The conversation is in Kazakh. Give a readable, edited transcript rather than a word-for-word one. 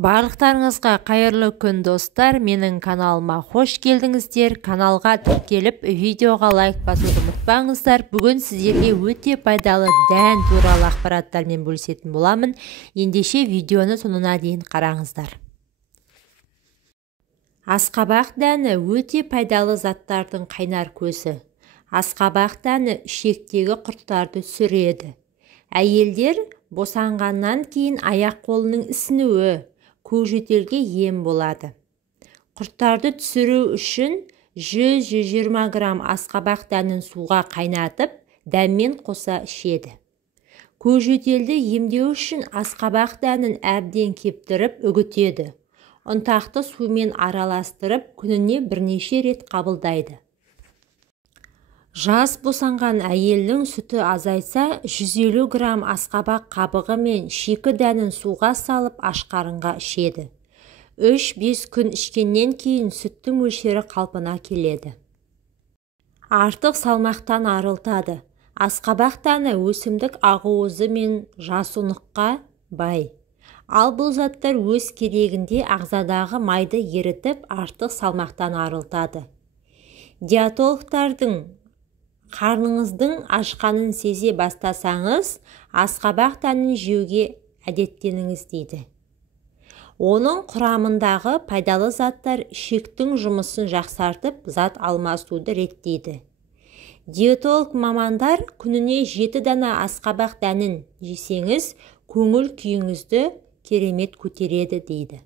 Барлықтарыңызға қайырлы күн достар, менің каналыма қош келдіңіздер. Каналға тіркеліп, видеоға лайк басуды ұмытпаңыздар. Бүгін сіздерге өте пайдалы дән туралы ақпараттармен бөлісетін боламын. Ендеше видеоны соңына дейін қараңыздар. Асқабақ дәні өте пайдалы заттардың қайнар көзі. Асқабақ дәні ішектегі құрттарды сүреді. Әйелдер босанғаннан кейін аяқ қолының ісінуі, көкжөтелге ем болады. Құрттарды түсіру үшін 100-120 грамм асқабақ дәнін суға қайнатып, дәммен қоса ішеді. Көкжөтелді емдеу үшін асқабақ дәнін әбден кептіріп үгітеді. Ұнтақты сумен араластырып, күніне бірнеше рет қабылдайды. Жас босанған әйелдің сүті азайса, 150 грамм асқабақ қабығы мен шикі дәнін суға салып ашқарынға ішеді. 3-5 күн ішкеннен кейін сүттің мөлшері қалпына келеді. Артық салмақтан арылтады. Асқабақ дәні өсімдік ақуызы мен жасұныққа бай. Ал бұл заттар өз керегінде ағзадағы майды ерітіп, артық салмақтан арылтады. Диетологтардың қарныңыздың ашқанын сезе бастасаңыз, асқабақ дәнін жеуге әдеттеніңіз дейді. Оның құрамындағы пайдалы заттар ішектің жұмысын жақсартып, зат алмасуды реттейді. Диетолог мамандар күніне 7 дана асқабақ дәнін жесеңіз, көңіл күйіңізді керемет көтереді дейді.